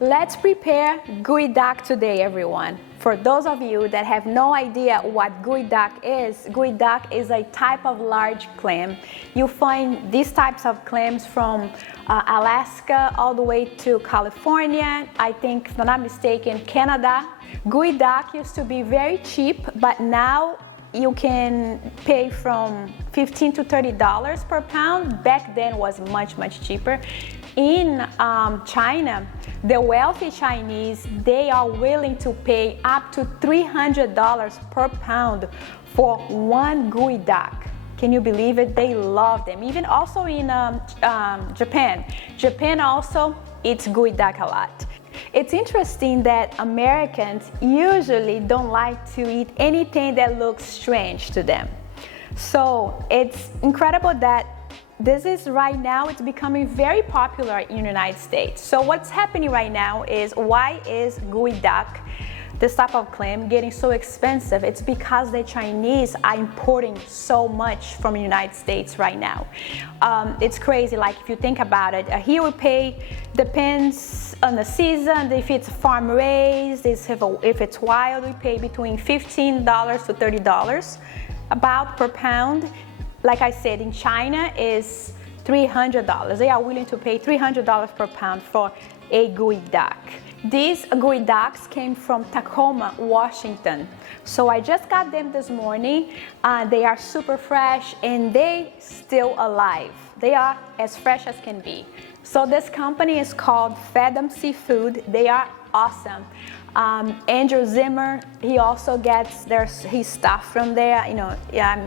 Let's prepare Geoduck today, everyone. For those of you that have no idea what Geoduck is a type of large clam. You find these types of clams from Alaska all the way to California, I think, if I'm not mistaken, Canada. Geoduck used to be very cheap, but now you can pay from $15 to $30 per pound. Back then was much cheaper. In China, the wealthy Chinese, they are willing to pay up to $300 per pound for one Geoduck. Can you believe it? They love them. Even also in Japan. Japan also eats Geoduck a lot. It's interesting that Americans usually don't like to eat anything that looks strange to them. So it's incredible that this is right now, it's becoming very popular in the United States. So what's happening right now is, why is Geoduck, this type of clam, getting so expensive? It's because the Chinese are importing so much from the United States right now. It's crazy, like if you think about it, here we pay, depends on the season, if it's farm raised, if it's wild, we pay between $15 to $30 about per pound. Like I said, in China is $300. They are willing to pay $300 per pound for a Geoduck. These Geoducks came from Tacoma, Washington. So I just got them this morning. They are super fresh and they still alive. They are as fresh as can be. So this company is called Fathom Seafood. They are awesome. Andrew Zimmer, he also gets his stuff from there. You know,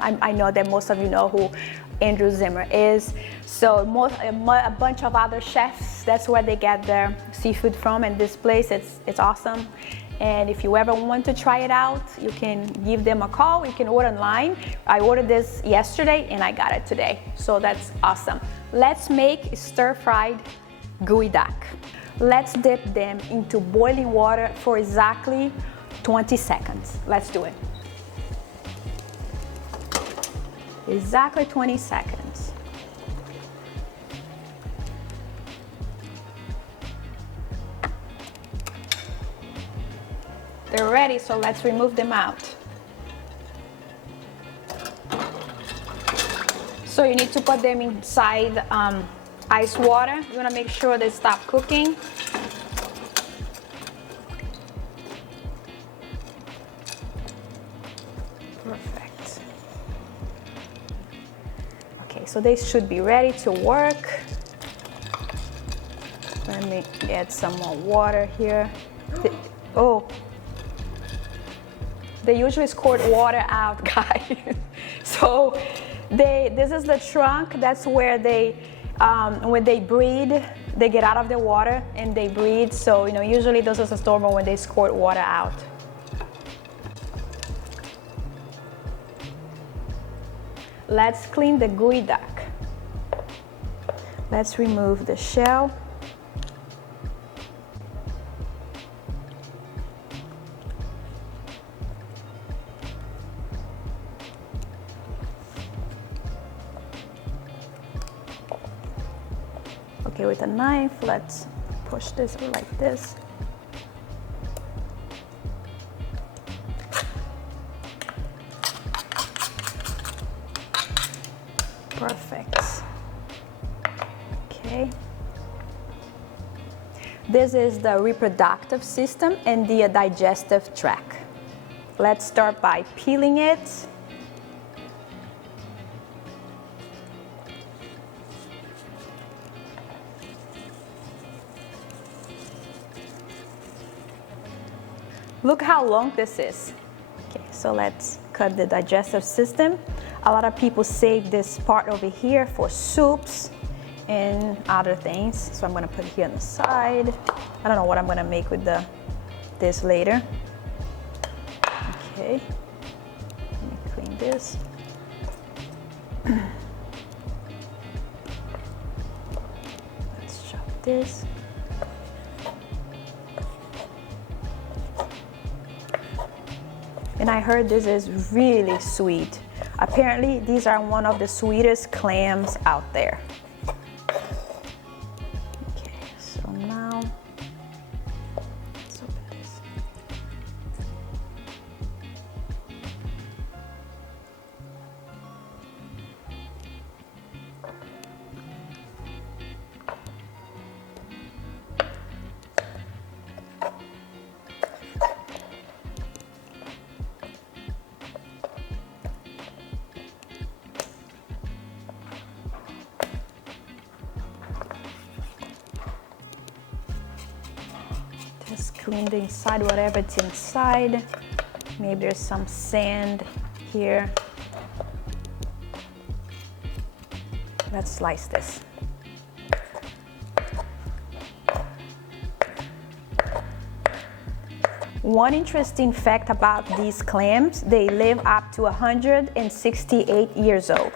I know that most of you know who Andrew Zimmer is. So a bunch of other chefs, that's where they get their seafood from. And this place, it's awesome. And if you ever want to try it out, you can give them a call. You can order online. I ordered this yesterday and I got it today. So that's awesome. Let's make stir-fried Geoduck. Let's dip them into boiling water for exactly 20 seconds. Let's do it. Exactly 20 seconds. They're ready, so let's remove them out. So you need to put them inside ice water. You want to make sure they stop cooking. Perfect. Okay, so they should be ready to work. Let me add some more water here. They usually squirt water out, guys. So this is the trunk. That's where they when they breed, they get out of the water and they breed. So, you know, usually this is a storm when they squirt water out. Let's clean the Geoduck. Let's remove the shell. Okay, with a knife, let's push this like this. Perfect. Okay. This is the reproductive system and the digestive tract. Let's start by peeling it. Look how long this is. Okay, so let's cut the digestive system. A lot of people save this part over here for soups and other things. So I'm gonna put it here on the side. I don't know what I'm gonna make with this later. Okay, let me clean this. Let's chop this. And I heard this is really sweet. Apparently, these are one of the sweetest clams out there. Okay, so now Just clean the inside, whatever's inside. Maybe there's some sand here. Let's slice this. One interesting fact about these clams, they live up to 168 years old.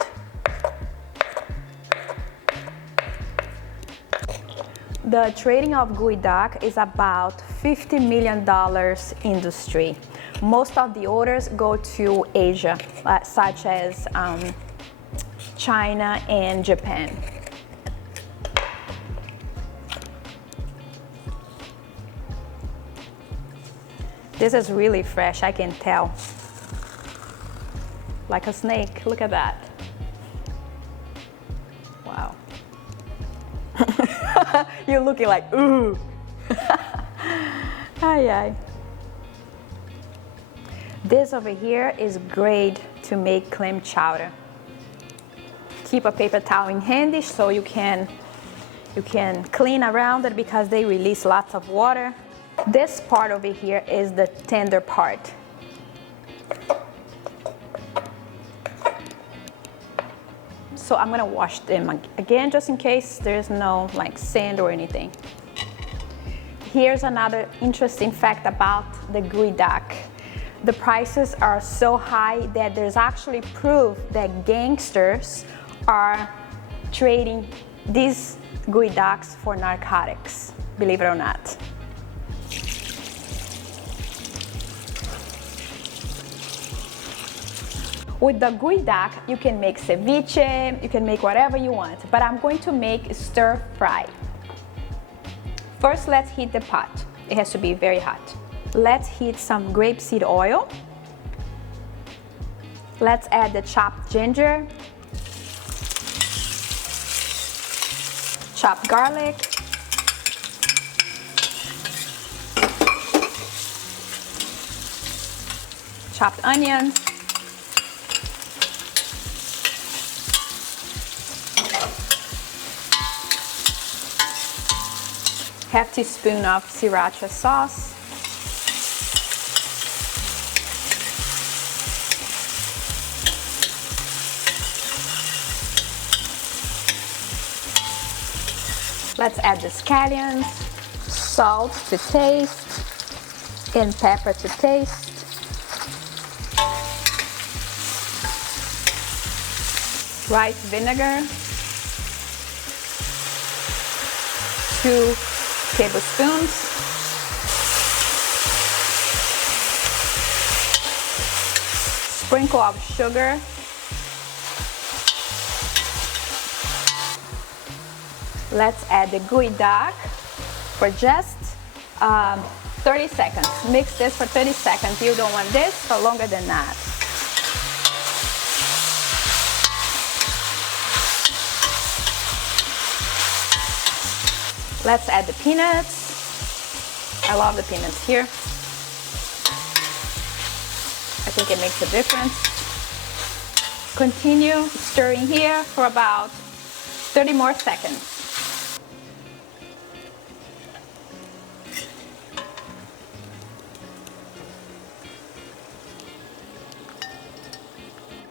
The trading of Geoduck is about $50 million industry. Most of the orders go to Asia, such as China and Japan. This is really fresh, I can tell. Like a snake, look at that. Wow. You're looking like, ooh. Ay, ay. This over here is great to make clam chowder. Keep a paper towel in handy so you can clean around it because they release lots of water. This part over here is the tender part. So I'm gonna wash them again just in case there's no like sand or anything. Here's another interesting fact about the Geoduck. The prices are so high that there's actually proof that gangsters are trading these Geoducks for narcotics, believe it or not. With the Geoduck, you can make ceviche, you can make whatever you want, but I'm going to make stir fry. First, let's heat the pot. It has to be very hot. Let's heat some grapeseed oil. Let's add the chopped ginger, chopped garlic, chopped onions, half teaspoon of Sriracha sauce, let's add the scallions, salt to taste, and pepper to taste. Rice vinegar, 2 tablespoons. Sprinkle of sugar. Let's add the Geoduck for just 30 seconds. Mix this for 30 seconds. You don't want this for longer than that. Let's add the peanuts. I love the peanuts here. I think it makes a difference. Continue stirring here for about 30 more seconds.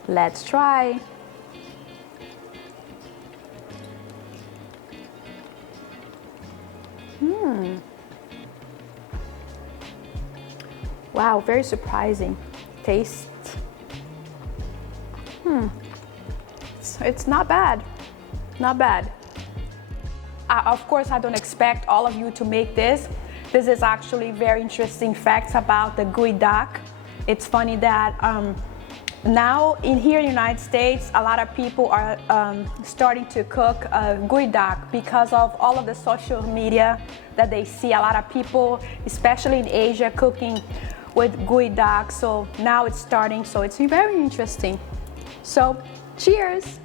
Let's try. Wow, very surprising taste. It's not bad, not bad. Of course, I don't expect all of you to make this. This is actually very interesting facts about the Geoduck. It's funny that now here in the United States, a lot of people are starting to cook Geoduck because of all of the social media that they see. A lot of people, especially in Asia, cooking with Geoduck. So now it's starting, so it's very interesting. So cheers!